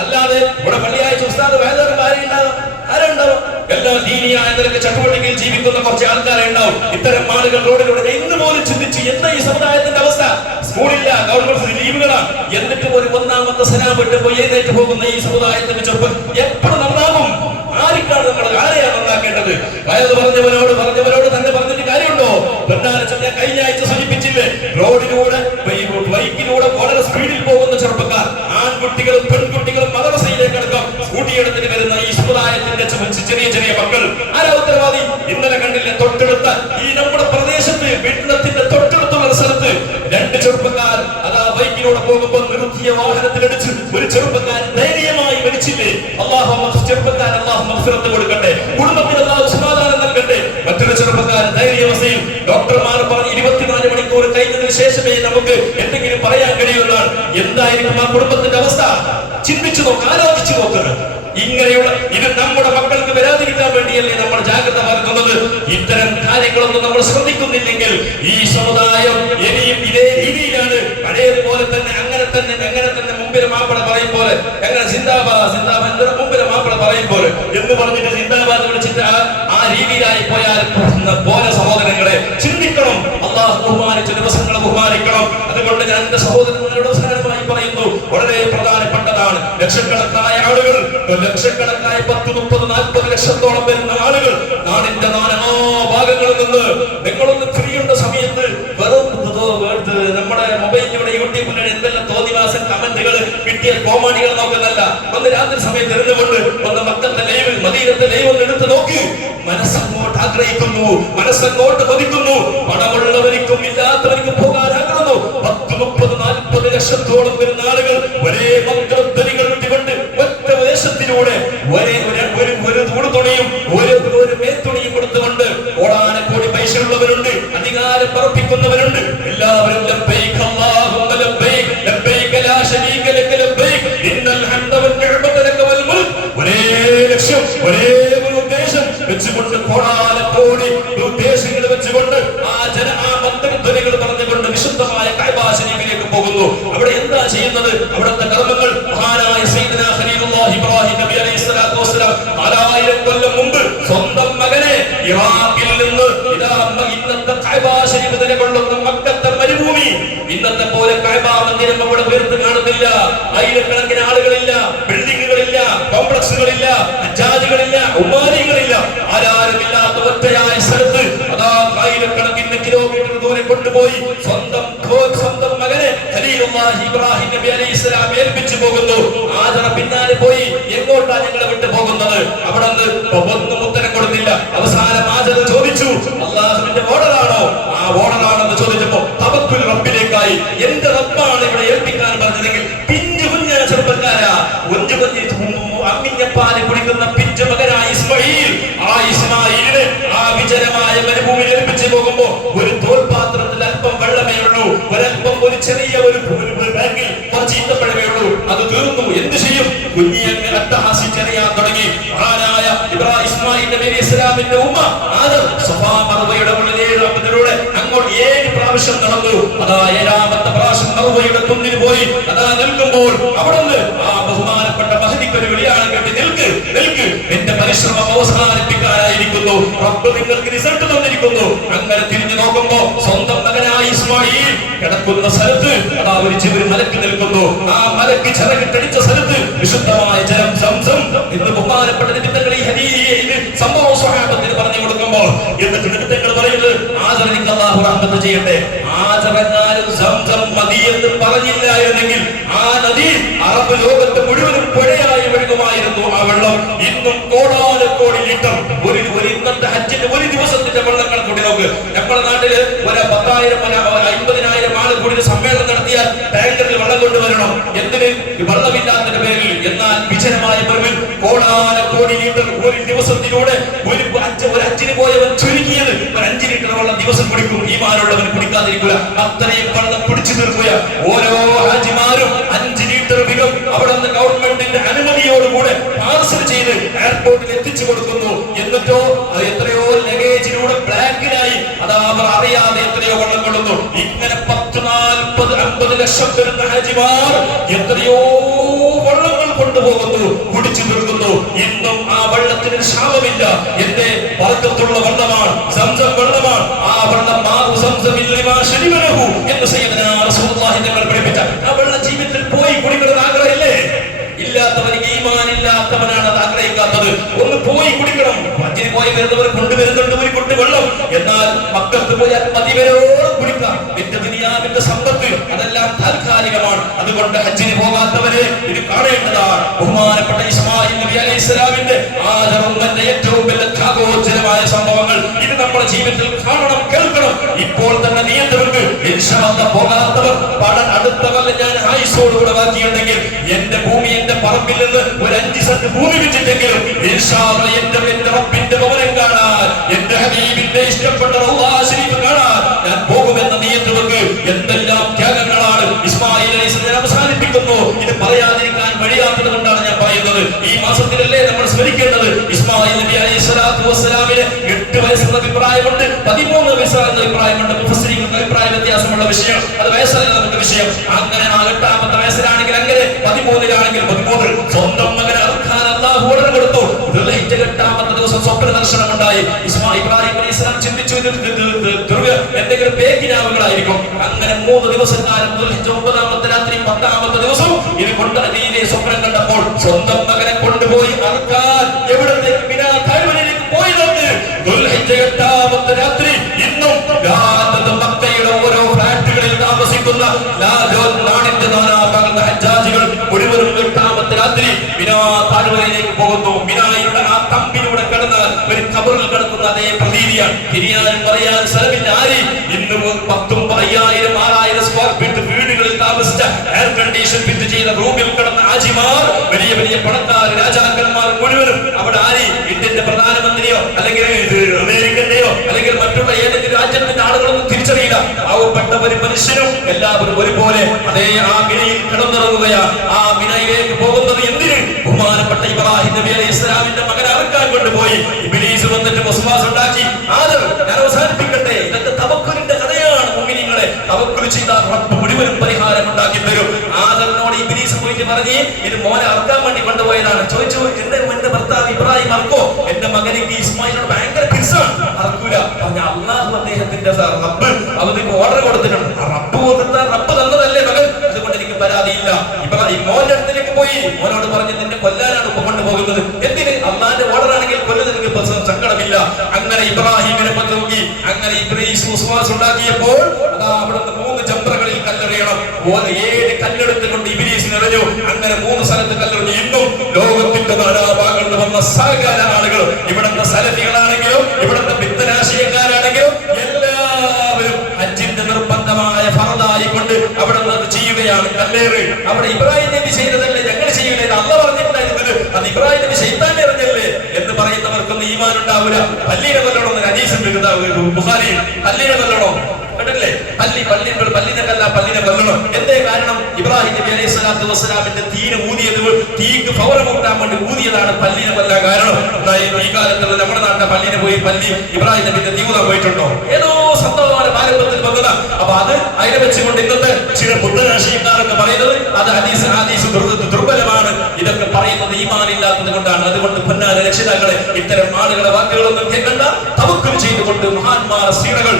അല്ലാതെ ഇവിടെ വെള്ളിയാഴ്ച ഉസ്താദ് വേദന ആരുണ്ടാവും? ആരുണ്ടാവും? എല്ലാ ദീനിയായ നിലക്ക് ചട്ടുവട്ടികയിൽ ജീവിക്കുന്ന കുറച്ച് ആൾക്കാരെ ഉണ്ടാവും. ഇത്തരം ആളുകൾ റോഡിലൂടെ ഇന്ന് പോലും ചിന്തിച്ചു, എന്താ ഈ സമുദായത്തിന്റെ അവസ്ഥ? സ്കൂളില്ല, ഗവൺമെന്റ് ലീവുകളാണ്, എന്നിട്ട് പോലും 1ാമത്തെ സലാം വിട്ട് പോയി എഴുന്നേറ്റ് പോകുന്ന ഈ സമുദായത്തിന്റെ ചെറുപ്പം എപ്പോഴും നന്നാകും? ആർക്കാണ് നമ്മൾ ആരെയാണ് നന്നാക്കേണ്ടത്? വയത് പറഞ്ഞവരോട് തന്നെ പറഞ്ഞിട്ട് കാര്യമുണ്ടോ? ഞാൻ കഴിഞ്ഞ ആഴ്ച സൂചിപ്പിച്ചില്ലേ, റോഡിലൂടെ ബൈക്കിലൂടെ വളരെ സ്പീഡിൽ പോകുന്ന ചെറുപ്പക്കാർ, ആൺകുട്ടികളും പെൺകുട്ടികളും മദ്രസയിലേക്ക് അടക്കം സ്കൂട്ടി എടുത്തിട്ട് വരുന്ന ഈ സമുദായത്തിന്റെ ചെറിയ മക്കൾ, ആരാ ഉത്തരവാദി? ഇന്നലെ കണ്ടില്ലേ, തൊട്ടടുത്ത ഈ നമ്മുടെ പ്രദേശത്ത് വീട്ടിലത്തിന്റെ തൊട്ടടുത്തുള്ള സ്ഥലത്ത് 2 ചെറുപ്പക്കാർ അതാ ബൈക്കിലൂടെ പോകുമ്പോൾ നിർത്തിയ വാഹനത്തിലടിച്ച് ഒരു ചെറുപ്പക്കാരൻ ധൈര്യമായി മരിച്ചില്ലേ? ചെറുപ്പക്കാരൻ അല്ലാഹു മഗ്ഫിറത്ത് കൊടുക്കട്ടെ, കുടുംബത്തിന് അല്ലാഹു സമാധാനം നൽകട്ടെ. മറ്റൊരു ചെറുപ്പക്കാരൻ ധൈര്യാവസ്ഥയിൽ ഡോക്ടർമാർ പറഞ്ഞ് 24 മണിക്കൂർ കഴിഞ്ഞതിന് ശേഷമേ നമുക്ക് എന്തെങ്കിലും പറയാൻ കഴിയുന്നതാണ്. എന്തായിരിക്കും ആ കുടുംബത്തിന്റെ അവസ്ഥ? ചിന്തിച്ചു നോക്ക്, ആലോചിച്ചു നോക്കുക. ഇങ്ങനെയുള്ള ഇത് നമ്മുടെ മക്കൾക്ക് വരാതിരിക്കാൻ വേണ്ടിയല്ലേ നമ്മൾ ജാഗ്രത വരുത്തുന്നത്? ഇത്തരം കാര്യങ്ങളൊന്നും നമ്മൾ ശ്രദ്ധിക്കുന്നില്ലെങ്കിൽ ഈ സമുദായം ഇനിയും ഇതേ രീതിയിലാണ്, പഴയതുപോലെ തന്നെ അങ്ങനെ തന്നെ മുമ്പിലെ മാപ്പിള പറയും പോലെ, എങ്ങനെ സിന്ദാബാദ് മുമ്പിലെ മാപ്പിള പറയും പോലെ എന്ന് പറഞ്ഞിട്ട് സിന്ദാബാദ് വിളിച്ചിട്ട് ആ രീതിയിലായി പോയാൽ പോലെ സഹോദരങ്ങളെ ചിന്തിക്കണം. അള്ളാഹു ബഹുമാനിച്ച ദിവസങ്ങളെ ബഹുമാനിക്കണം. അതുകൊണ്ട് ഞാൻ എന്റെ സഹോദരന്മാരോട് അവസാനമായി പറയുന്നു, വളരെ പ്രധാനപ്പെട്ടതാണ്. ലക്ഷക്കണക്കായ ആളുകൾ, ലക്ഷക്കണക്കായ 10, 30, 40 ലക്ഷത്തോളം വരുന്ന ആളുകൾ നാടിന്റെ ഭാഗങ്ങളിൽ നിന്ന് നിങ്ങളൊന്ന് ഫ്രീയുള്ള സമയത്ത് വെറും നമ്മുടെ മൊബൈലിലൂടെ യൂട്യൂബിലൂടെ എന്തെല്ലാം തോന്നിവാസൻ കമന്റുകൾ കിട്ടിയ കോമാഡികൾ നോക്കുന്നല്ല, ഒന്ന് രാത്രി സമയത്ത് ഇരുന്നുകൊണ്ട് ഒന്ന് മക്കത്തെ ലൈവ്, മദീനത്തെ ലൈവ് ഒന്ന് എടുത്ത് നോക്കി. മനസ്സങ്ങോട്ട് ആഗ്രഹിക്കുന്നു, മനസ്സങ്ങോട്ട് കൊതിക്കുന്നു. പണമുള്ളവർക്കും ഇല്ലാത്തവർക്കും പോകാൻ ആഗ്രഹന്നു. 10, 30, 40 ലക്ഷത്തോളം വരുന്ന ആളുകൾ ഒരേ മന്ത്രധ്വനികൾ ഇട്ടുകൊണ്ട് ഒറ്റ വേഷത്തിലൂടെ ഒരു തുണിയും ഒരു മേത്തുണിയും കൊടുത്തുകൊണ്ട് കോടാനക്കോടി പൈസ ഉള്ളവരുണ്ട്, അധികാരം പറപ്പിക്കുന്നവരുണ്ട്. എല്ലാവരും ലബ്ബൈക അല്ലാഹുമ്മ ലബ്ബൈക ലബ്ബൈക ലാ ശരീക ലക ലബ്ബൈക ഇന്നൽ ഹംദ വൻ നിഅമത ലക വൽ മുൽക്. ഒരേ ലക്ഷ്യം, ഒരേ ഒരു ഉദ്ദേശം വെച്ചുകൊണ്ട് കോടാനക്കോടി ഉദ്ദേശങ്ങൾ വെച്ചുകൊണ്ട് ആ മന്ത്രധ്വനികൾ പറഞ്ഞുകൊണ്ട് വിശുദ്ധമായ കഅബ ശരീഫിലേക്ക് പോകുന്നു. അവിടെ എന്താ ചെയ്യുന്നത്? അവിടുത്തെ കർമ്മങ്ങൾ മഹാനായ സയ്യിദുനാ ഖലീലുല്ലാഹി ഇബ്രാഹിം നബി അലൈഹി സ്വലാത്തു വസ്സലാം 4000 കൊല്ലം മുമ്പ് സ്വന്തം മകനെ ഇറാഖിൽ നിന്ന് ഇന്നത്തെ കഅബ ശരീഫ് നിലകൊള്ളുന്ന മക്കത്തെ മരുഭൂമി, ഇന്നത്തെ പോലെ കഅബ മന്ദിരം അവിടെ ഉയർത്ത് കാണുന്നില്ല. ആയിരക്കണക്കിന് ആളുകളില്ല, ബിൽഡിങ്ങുകളില്ല, കോംപ്ലക്സുകളില്ല, ഹജ്ജാജുകളില്ല, ഉമാരികളില്ല, ആരാരുമില്ലാത്ത ഒറ്റയായ സ്ഥലത്ത് അതാ ആയിരക്കണക്കിന് കിലോമീറ്റർ ദൂരെ കൊണ്ടുപോയി സ്വന്തം മകനെ ഖലീലുല്ലാഹി ഇബ്രാഹിം നബി അലൈഹി സ്വലാം ഏൽപ്പിച്ചു പോകുന്നു. ആദറ പിന്നാലെ പോയി, എങ്ങോട്ടാ ഞങ്ങളെ വിട്ടു പോകുന്നത്? അവിടെ ഒന്നും ഉത്തരം കൊടുത്തില്ല. അവസാനം ആദർ ചോദിച്ചു, അള്ളാഹുവിന്റെ ഓർഡറാണോ? ആ ഓർഡറാണെന്ന് ചോദിച്ചപ്പോ തവക്കുൽ റബ്ബിലേക്കായി. എന്റെ റബ്ബാണ് ഇവിടെ ഏൽപ്പിക്കാൻ പറഞ്ഞതെങ്കിൽ പിഞ്ചു കുഞ്ഞ ചെറുപ്പക്കാരാ, അമ്മിഞ്ഞപ്പാല് കുടിക്കുന്ന പിഞ്ചു മകനായ ഇസ്മായിൽ, ആ ഇസ്മായിലിനെ ആ വിജനമായ മരുഭൂമിയിൽ ഏൽപ്പിച്ചു പോകുമ്പോ ഒരു തോൽപാത്രത്തിൽ അല്പം വെള്ളമേ ഉള്ളൂ, ഒരല്പം ഒരു ചെറിയ ഒരു ബാങ്കിൽ കുറച്ച് ഈത്തപ്പഴമേ ഉള്ളൂ. ഇസ്ലാമിന്റെ ഉമ്മ ആദം സഫാ മർവയുടെ ഉള്ളിലൂടെ അങ്ങോട്ട് 7 പ്രാവശ്യം നടന്നു. അതാ 7ാമത്തെ പ്രാവശ്യം മർവയുടെ കുന്നിൽ പോയി അതാ നിൽക്കുമ്പോൾ അവിടുന്ന് ആ ബഹുമാനപ്പെട്ട മഹദിക്ക് ഒരു വിളിയാണ് കേട്ട്, നിൽക്ക് നിൽക്ക്, എന്റെ പരിശ്രമം അവസാനിപ്പിക്കാനായിരിക്കുന്നു, റബ്ബ് നിങ്ങൾക്ക് റിസൾട്ട് തന്നിരിക്കുന്നു. അങ്ങനെ തിരിഞ്ഞു നോക്കുമ്പോ സ്വന്തം മകനായ ഇസ്മായിൽ കിടക്കുന്ന സ്ഥലത്ത് അതാ ഒരു മലക്ക് നിൽക്കുന്നു. ആ മലക്ക് ചിറകിട്ടടിച്ച സ്ഥലത്ത് വിശുദ്ധമായ ജലം സംസം എന്ന് ബഹുമാനപ്പെട്ട നിമിത്തങ്ങൾ ഈ ഹദീസിൽ സംഭവ സ്വഹാബത്തിന് പറഞ്ഞു കൊടുക്കുമ്പോൾ എന്നിട്ട് നിമിത്തങ്ങൾ പറയുന്നത് ആദരനിക്ക് അല്ലാഹു റഹ്മത്ത് ചെയ്യട്ടെ, ആദരനാലും സംസം മതി എന്ന് പറഞ്ഞില്ലായിരുന്നെങ്കിൽ ആ നദി അറബ് ലോകത്ത് മുഴുവനും പുഴയായി ഒഴുകുമായിരുന്നു. ആ വെള്ളം ഇന്നും കോടാനുകോടി ലിറ്റർ ഇന്നത്തെ ഹജ്ജിന്റെ ഒരു ദിവസത്തിന്റെ വെള്ളങ്ങൾ കൂടി നോക്ക്. നമ്മുടെ നാട്ടില് ഒരു 10,000 50,000 ആൾ കൂടി സമ്മേളനം നടത്തിയാൽ ടാങ്കറിൽ വെള്ളം കൊണ്ടുവരണം. എന്തിന്? വെള്ളമില്ലാത്തതിന്റെ പേരിൽ. എന്നാൽ വിജനമായ മരുവിൽ കോടാനുകോടി ലിറ്റർ ഒരു ദിവസത്തിലൂടെ ഒരു ഹജ്ജിന് പോയവൻ ചുരുങ്ങിയത് ഒരു 5 ലിറ്റർ വെള്ളം ദിവസം കുടിക്കും. ഈമാനുള്ളവൻ കുടിക്കാതിരിക്കുക. അത്രയും വെള്ളം പിടിച്ചു തീർക്കുക. ഓരോ ഹാജിമാരും 5 ലിറ്റർ വീതം അവിടെ നിന്ന് ഗവൺമെന്റിന്റെ അനുമതിയോടുകൂടെ പാർസൽ ചെയ്ത് എയർപോർട്ടിൽ എത്തിച്ചു കൊടുക്കുന്നു. എന്നിട്ടോ അത് എത്രയോ ലഗേജിലൂടെ ബ്ലാക്കിലായി അതാ അവർ അറിയാതെ എത്രയോ വെള്ളം കൊള്ളുന്നു. ഇങ്ങനെ 10, 40, 50 ലക്ഷം വരുന്ന ഹാജിമാർ എത്രയോ വെള്ളങ്ങൾ കൊണ്ടുപോകുന്നു, കുടിച്ചു തീർക്കുന്നു. ഇന്നും ആ വെള്ളത്തിന് ക്ഷാമമില്ല. എന്റെ ബർക്കത്തുള്ള വെള്ളമാണ്, സംസം വെള്ളമാണ്. ആ വെള്ളം എന്ന് സയ്യിദനാ റസൂലുള്ളാഹി തങ്ങൾ പഠിപ്പിച്ച ആ വെള്ളം ജീവിതത്തിൽ പോയി കുടിക്കണം ആഗ്രഹമില്ലേ? ഇല്ലാത്തവനിക്ക് ഈമാനില്ലാത്തവനാണ് അത് ആഗ്രഹിക്കാത്തത്. ഒന്ന് പോയി കുടിക്കണം. ഹജ്ജിന് പോയി വരുന്നവർ കൊണ്ടുവരുന്നുണ്ട് ഒരു കുട്ടി വെള്ളം. എന്നാൽ മക്കൾക്ക് പോയാൽ മതിവരോളം കുടിക്കാം. നിന്റെ ദുനിയാവിന്റെ സമ്പത്ത് അതെല്ലാം താൽക്കാലികമാണ്. അതുകൊണ്ട് ഹജ്ജിന് പോകാത്തവരെ ഇത് കാണേണ്ടതാണ്. ബഹുമാനപ്പെട്ട ഇസ്മായിൽ നബി അലൈഹിസ്സലാമിന്റെ ആദരവുമ്മന്റെ ഏറ്റവും വലിയ ത്യാഗോജ്ജലമായ സംഭവങ്ങൾ ഇത് നമ്മുടെ ജീവിതത്തിൽ കാണണം, കേൾക്കണം. ഇപ്പോൾ തന്നെ നിയന്ത്രിക്ക് ഇൻഷാ അല്ലാഹ് പോകാത്തവർ അടുത്ത കൊല്ലം ഞാൻ ആയുസ്സോടുകൂടെ ബാക്കിയുണ്ടെങ്കിൽ എന്റെ ഭൂമി എന്റെ പറമ്പിൽ നിന്ന് ഒരു 5 സെന്റ് ഭൂമി വെച്ചിട്ടെങ്കിലും ഇൻഷാ അല്ലാഹ് എന്റെ റബ്ബിന്റെ ഭവനം കാണാൻ, എന്റെ ഹബീബിന്റെ ഇഷ്ടപ്പെട്ട റൗള ശരീഫ് കാണാൻ ഞാൻ പോകുമെന്ന നിയന്ത്രിക്ക്. എന്തെല്ലാം ത്യാഗങ്ങളാണ് ഇസ്മായിൽ അലൈഹിസ്സലാം അവസാനിപ്പിക്കുന്നു. ഇത് പറയാതിരിക്കാൻ വഴിയാത്തത് കൊണ്ടാണ് ഞാൻ പറയുന്നത്. ഈ മാസത്തിലല്ലേ നമ്മൾ സ്മരിക്കേണ്ടത് ഇസ്മായിൽ നബി അലൈഹിസ്സലാത്തു വസ്സലാമിന് 8 വയസ്സുള്ള അഭിപ്രായമുണ്ട്, 13 വയസ്സാകുന്ന അഭിപ്രായമുണ്ട്. മുഫസ്സിരീങ്ങളുടെ അഭിപ്രായ വ്യത്യാസമുള്ള വിഷയം, അത് വയസ്സല്ല നമുക്ക് വിഷയം. അങ്ങനെ 8ാമത്തെ വയസ്സിലാണെങ്കിൽ അങ്ങനെ, 13-ലാണെങ്കിൽ 13. സ്വന്തം മകനെ അർക്കാൻ അല്ലാഹു ഓർഡർ കൊടുത്തു. 8ാമത്തെ ദിവസം സ്വപ്ന ദർശനം ഉണ്ടായി. ഇബ്രാഹിം അലൈഹിസ്സലാം ചിന്തിച്ചു എന്തെങ്കിലും പേക്കിനാവുകളായിരിക്കും. അങ്ങനെ 3 ദിവസക്കാലം 9ാമത്തെ രാത്രി 10ാമത്തെ ദിവസം ഇത് കൊണ്ട് അതിനെ സ്വപ്നം കണ്ടപ്പോൾ സ്വന്തം മകനെ കൊണ്ടുപോയി അർക്കാൻ എവിടത്തേക്ക് മിനാ താഴ്വരയിലേക്ക് പോയി നോക്ക്. 8ാമത്തെ രാത്രി ഇന്നും മക്കയുടെ ഓരോ ഫ്ലാറ്റുകളിൽ താമസിക്കുന്ന നാടിന്റെ നാനാഭാഗത്തെ ഹജ്ജാജികൾ മുഴുവനും 8ാമത്തെ രാത്രി മിനാ താഴ്വരയിലേക്ക് പോകുന്നു. മിനായുടെ ആ തമ്പിലൂടെ കടന്ന് ഒരു ഖബറിൽ കിടക്കുന്ന അതേ പ്രതീതിയാണ്. തിരിയാനും പറയാൻ സ്ഥലമില്ല. ആര് ഇന്ന് 10,000, 5,000, 6,000 സ്ക്വയർ ഫീറ്റ് വീടുകളിൽ താമസിച്ച എയർ കണ്ടീഷൻ ഫിറ്റ് ചെയ്ത റൂമിൽ കിടന്ന ആജിമാർ, വലിയ വലിയ പണക്കാർ, രാജാക്കന്മാർ മുഴുവനും അവിടെ ആര് ഇന്ത്യന്റെ പ്രധാനമന്ത്രിയോ അല്ലെങ്കിൽ അമേരിക്കന്റെയോ അല്ലെങ്കിൽ മറ്റുള്ള ഏതെങ്കിലും രാജ്യത്തിന്റെ ആളുകളൊന്നും തിരിച്ചറിയില്ല. പാവപ്പെട്ട ഒരു മനുഷ്യനും എല്ലാവരും ഒരുപോലെ അതേ ആ മിനയിൽ കിടന്നിറങ്ങുകയാണ്. ആ മിനയിലേക്ക് പോകുന്നത് എന്തിന്? ബഹുമാനപ്പെട്ട ഇബ്രാഹിം നബി അലൈഹിസ്സലാമിന്റെ മകനെ അറുക്കാൻ കൊണ്ടുപോയി. ഇബ്ലീസ് വന്നിട്ട് വസ്വാസ് ഉണ്ടാക്കി. ആദർ ഞാൻ അവസാനിപ്പിക്കട്ടെ, ഇതൊക്കെ തവക്കുലിന്റെ കഥയാണ്. മുഅ്മിനീങ്ങളെ, തവക്കുൽ ചെയ്താൽ റബ്ബ് മുഴുവനും പരിഹാരം ഉണ്ടാക്കി തരും. ആദറിനോട് ഇബ്ലീസ് പോയിട്ട് പറഞ്ഞ് ഇത് മോനെ അറുക്കാൻ വേണ്ടി കൊണ്ടുപോയതാണ്. ചോദിച്ചു എന്റെ ഭർത്താവ് ഇബ്രാഹിം അറുക്കോ? എന്റെ മകനിക്ക് ഇസ്മായിലിനോട് ഭയങ്കര തിരിച്ചാണ്, അറക്കൂല. പറഞ്ഞ അല്ലാഹു അദ്ദേഹത്തിന്റെ റബ്ബ് അവർക്ക് ഓർഡർ കൊടുത്തിട്ടുണ്ട്. റബ്ബ് കൊടുത്ത റബ്ബ് തന്നതല്ലേ മകൻ, അതുകൊണ്ട് എനിക്ക് പരാതിയില്ല. ഇബ്രാഹിം മോന്റെ അടുത്തേക്ക് പോയി മോനോട് പറഞ്ഞ് നിന്നെ കൊല്ലാനാണ് ഉപ്പ കൊണ്ടുപോകുന്നത്. എന്തിന്? അള്ളാന്റെ ഓർഡർ ആണെങ്കിൽ കൊല്ലുന്നതിന് സങ്കടമില്ല. അങ്ങനെ ഇബ്രാഹിമിനെ നോക്കി അങ്ങനെ ഇബ്ലീസ് വസ്വാസ് ഉണ്ടാക്കിയപ്പോൾ അതാ അവിടുന്ന് 3 ചമ്പ്രകളിൽ കല്ലെറിയണം. 7 കല്ലെടുത്തുകൊണ്ട് ഇബ്ലീസ് നിറഞ്ഞു. അങ്ങനെ 3 സ്ഥലത്ത് കല്ലെറിഞ്ഞു. ഇന്നും ലോകത്തിന്റെ നാനാഭാഗങ്ങളിൽ വന്ന സകല ആളുകളും, ഇവിടുത്തെ സലഫികളാണെങ്കിലും ഇവിടുത്തെ പിത്തനാശയക്കാരാണെങ്കിലും എല്ലാവരും ഹജ്ജിന്റെ നിർബന്ധമായ ഫർദായിക്കൊണ്ട് അവിടെ നിന്ന് ചെയ്യുകയാണ്. കല്ലേറ് അവിടെ ഇബ്രാഹിം നബി ചെയ്തതല്ലേ ഞങ്ങൾ ചെയ്യുന്നത്? അല്ല പറഞ്ഞിട്ടുണ്ടായിരുന്നത് അത് ഇബ്രാഹിം നബി ശൈത്താൻ എറിഞ്ഞല്ലേ എന്ന് പറയുന്നവർക്കൊന്നും ഈമാൻ ഉണ്ടാവില്ല. പല്ലിനെ കൊല്ലണം എന്ന് ഹദീസ് ഉണ്ട് ബുഖാരിയിൽ. പല്ലിനെ കൊല്ലണോ? കണ്ടില്ലേ? പല്ലിനെ കൊല്ലണം. എന്തേ കാരണം? ഇബ്രാഹിം നബി അലൈഹി സ്വലാത്തു വസ്സലാമിന്റെ തീന് ഊതിയത്, തീക്ക് പവർ കൂട്ടാൻ വേണ്ടി ഊതിയതാണ് പല്ലിനെ കൊല്ലാൻ കാരണം. ഈ കാലത്തുള്ള നമ്മുടെ നാട്ടിലെ പല്ലിനെ പോയി ഇബ്രാഹിം നബിന്റെ തീവ്രം പോയിട്ടുണ്ടോ? ഏതോ സന്തോഷമായ പാരമ്പര്യത്തിൽ വന്നതാ. അപ്പൊ അത് അതിനെ വെച്ചുകൊണ്ട് ഇന്നത്തെ ചില ബുദ്ധരാശിക്കാരൊക്കെ പറയുന്നത് അത് ഹദീസ് ദുർബലമാണ്. ഇതൊക്കെ പറയുന്നത് ഈമാൻ ഇല്ലാത്തത് കൊണ്ടാണ്. അതുകൊണ്ട് പൊന്നാര രക്ഷിതാക്കളെ, ഇത്തരം ആളുകളെ വാക്കുകളൊന്നും കേൾക്കണ്ട. തവക്കുൽ ചെയ്തുകൊണ്ട് മഹാന്മാരുടെ സീറകൾ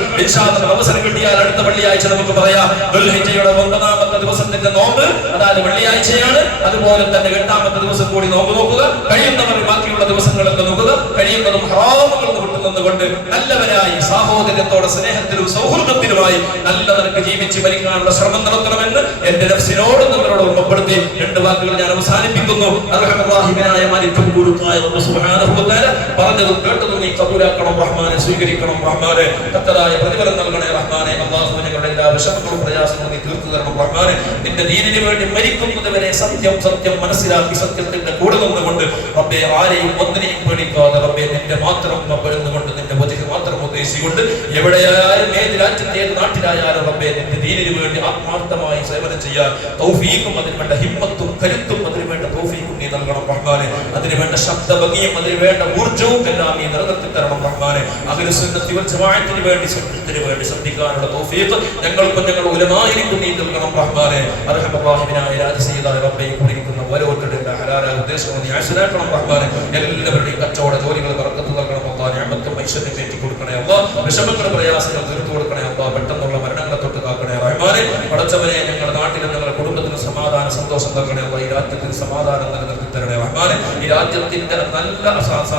അവസരം കിട്ടിയാൽ അടുത്ത വെള്ളിയാഴ്ച നമുക്ക് പറയാം. ദുൽഹിജ്ജയുടെ 9ാമത്തെ ദിവസത്തിന്റെ നോമ്പ്, അതായത് വെള്ളിയാഴ്ചയാണ്. അതുപോലെ തന്നെ 8ാമത്തെ ദിവസം കൂടി നോമ്പ് നോക്കുക. കഴിയുന്നവർ ബാക്കിയുള്ള ദിവസങ്ങളൊക്കെ നോക്കുക. കഴിയുന്നതും ഹറാമുകൾ വിട്ടുനിന്നുകൊണ്ട് നല്ലവരായി സാഹോദര്യത്തോടെ സ്നേഹത്തിലും സൗഹൃദത്തിലുമായി നല്ല നിലക്ക് ജീവിച്ച് മരിക്കാനുള്ള ശ്രമം നടത്തണമെന്ന് എന്റെ നഫ്സിനോട് നിങ്ങളോട് ഓർമ്മപ്പെടുത്തി 2 വാക്കുകൾ ഞാൻ അവസാനിപ്പിക്കുന്നു. അർഹമറാഹിമനായ മാലിക്കും ഗുരുവായ റബ്ബ് സുബ്ഹാനഹു വ തആല പറഞ്ഞതും കേട്ടതും നീ കബൂലാക്കണം റഹ്മാനെ, സ്വീകരിക്കണം റഹ്മാനെ. തക്കതായ പ്രതിഫലം നൽകണേ റഹ്മാനെ. അല്ലാഹു ഞങ്ങളുടെ എല്ലാ വിഷമങ്ങളും പ്രയാസങ്ങളും നീ തീർത്തു തരണം റഹ്മാനെ. നിന്റെ ദീനിന് വേണ്ടി മരിക്കുന്നതുവരെ സത്യം മനസ്സിലാക്കി സത്യത്തിന്റെ കൂടെ നിന്നുകൊണ്ട് റബ്ബേ ആരെയും ഒന്നിനെയും പേടിക്കാതെ റബ്ബേ നിന്റെ മാത്രം പെടുന്നുകൊണ്ട് നിന്റെ വജഹ് മാത്രം ഉദ്ദേശിച്ചുകൊണ്ട് എവിടെയായാലും ഏത് രാജ്യത്തെ ഏത് നാട്ടിലായാലും റബ്ബേ നിന്റെ ദീനിന് വേണ്ടി ആത്മാർത്ഥമായി സേവനം ചെയ്യാൻ തൗഫീഖും അതിനുവേണ്ട ഹിമ്മത്തും കരുത്തും അതിനുവേണ്ട തൗഫീഖും നീ നൽകണം റഹ്മാനെ. അതിനുവേണ്ട ശബ്ദഭംഗിയും അതിനുവേണ്ട ഊർജ്ജവും എല്ലാം നീ നിലനിർത്തി തരണം റഹ്മാനെ. അഹ്ലു സുന്നത്തി വൽ ജമാഅത്തിന് വേണ്ടി സത്യത്തിന് വേണ്ടി ശ്രദ്ധിക്കാനുള്ള തൗഫീഖ് ഞങ്ങൾക്കും ഞങ്ങളുടെ ഉലമാഇനും നീ നൽകണം റഹ്മാനെ. അർഹമറാഹിമനായ രാജസയ്യിദായ റബ്ബേ കൂടിയിരിക്കുന്ന ഓരോരുത്തരുടെ ഹലാലായ ഉദ്ദേശങ്ങളും നീ ആശീർവദിക്കണം റഹ്മാനെ. എല്ലാവരുടെയും കച്ചവട ജോലികൾ ബർക്കത്ത് നൽകണം അല്ലാഹ്. നിഅമത്തും ഐശ്വര്യം ഏറ്റി കൊടുക്കണേ അല്ലാഹ്. വിഷമങ്ങൾ പ്രയാസങ്ങൾ തീർത്തു കൊടുക്കണേ അല്ലാഹ്. പെട്ടെന്നുള്ള മരണങ്ങളെ തൊട്ട് കാക്കണേ റഹ്മാനെ. പടച്ചവനെ ഞങ്ങളുടെ നാട്ടിലും ഞങ്ങളുടെ കുടുംബത്തിനും സമാധാന സന്തോഷം നൽകണേ അല്ലാഹ്. ഈ രാജ്യത്തിന് സമാധാനം നിലനിർത്തി തരണേ റഹ്മാനെ. ഈ രാജ്യത്തിന്റെ നല്ല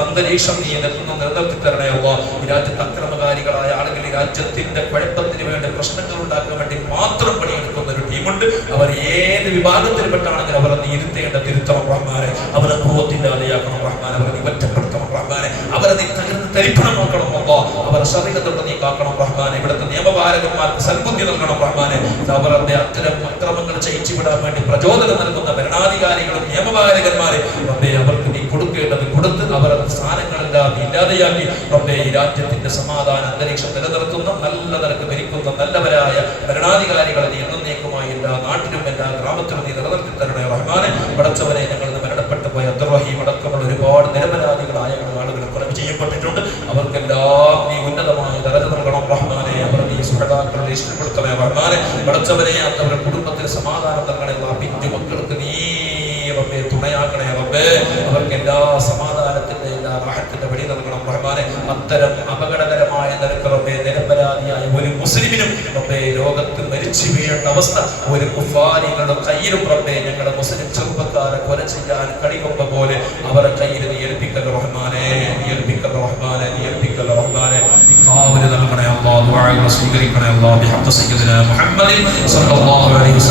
അന്തരീക്ഷം നീ നിലനിർത്തി തരണേ അല്ലാഹ്. ഈ രാജ്യത്ത് അക്രമകാരികളായ ആളുകൾ ഈ രാജ്യത്തിന്റെ കുഴപ്പത്തിന് വേണ്ടി പ്രശ്നങ്ങൾ ഉണ്ടാക്കാൻ വേണ്ടി മാത്രം പണിയെടുക്കുന്ന ഒരു ടീമുണ്ട്. അവർ ഏത് വിഭാഗത്തിൽപ്പെട്ടാണെങ്കിലും അവർ നീ ഇരുത്തേണ്ട തിരുത്തണം റഹ്മാനെ. അവരെ ഭൂവത്തില്ലാതെയാക്കണം റഹ്മാനെ. അവരെ നീ ഒറ്റപ്പെടുത്തണം റഹ്മാനെ. അവരെ നീ തരിപ്പണം നോക്കണം അല്ലാഹ്. അവരെ ശരീരത്തോട് നീ കാക്കണം റഹ്മാനെ. ഇവിടുത്തെ നിയമപാലകന്മാർക്ക് സൽബുദ്ധി നൽകണം റഹ്മാനെ. അവരുടെ അത്തരം അക്രമങ്ങൾ ചെയ്യിച്ചു വിടാൻ വേണ്ടി പ്രചോദനം നൽകുന്ന ഭരണാധികാരികളും നിയമപാലകന്മാരെ റബ്ബേ അവർക്ക് നീ കൊടുക്കേണ്ടത് കൊടുത്ത് അവരുടെ സ്ഥാനങ്ങളെല്ലാം ഇല്ലാതെയാക്കി റബ്ബേ ഈ രാജ്യത്തിന്റെ സമാധാന അന്തരീക്ഷം നിലനിർത്തുന്ന നല്ല നിലക്ക് ഭരിക്കുന്ന നല്ലവരായ ഭരണാധികാരികളെ നീ എന്നേക്കുമായി എല്ലാ നാട്ടിലും എല്ലാ ഗ്രാമത്തിലും നീ നിലനിർത്തി തരണേ റഹ്മാനെ. പടച്ചവനെ ഞങ്ങൾ മരണപ്പെട്ടു പോയ അബ്ദുറഹീം അടക്കമുള്ള ഒരുപാട് നിരപരാധികളായ ആളുകൾ കൊല ചെയ്യപ്പെട്ടിട്ടുണ്ട്. അവർക്കെല്ലാം നീ ഉന്നതമായ ദറജ നൽകണം റഹ്മാനെ. അവർ നീ സുഹൃതാക്കളുടെ ഇഷ്ടപ്പെടുത്തണേ റഹ്മാനെ. പടച്ചവനെ അവരുടെ കുടുംബത്തിന് സമാധാനം നൽകണേ. പിഞ്ചു മക്കൾക്ക് നീ റബ്ബേ തുണയാക്കണേ റബ്ബേ. അവർക്ക് എല്ലാ സമാധാനത്തിന്റെ എല്ലാ റാഹത്തിന്റെ വഴി നൽകണം റഹ്മാനെ. അത്തരം അപകടകരമായ നിലക്ക് റബ്ബേ നിരപരാധിയായ ഒരു മുസ്ലിമിനും റബ്ബേ ലോകത്ത് മരിച്ചു വീഴേണ്ട അവസ്ഥ ഒരു കുഫാരികളുടെ കയ്യിലും റബ്ബേ ഞങ്ങളുടെ മുസ്ലിം ചെറുപ്പക്കാരെ കൊല ചെയ്യാൻ കഴിയുമ്പ പോലെ അവരുടെ കയ്യിൽ നീ ഏൽപ്പിക്കൽ റഹ്മാനെ. നൽകണേ അല്ലാഹ്. ദുആ സ്വീകരിക്കണേ അല്ലാഹ്. ബിഹഖ് സയ്യിദിനാ മുഹമ്മദ് സ്വല്ലല്ലാഹു അലൈഹി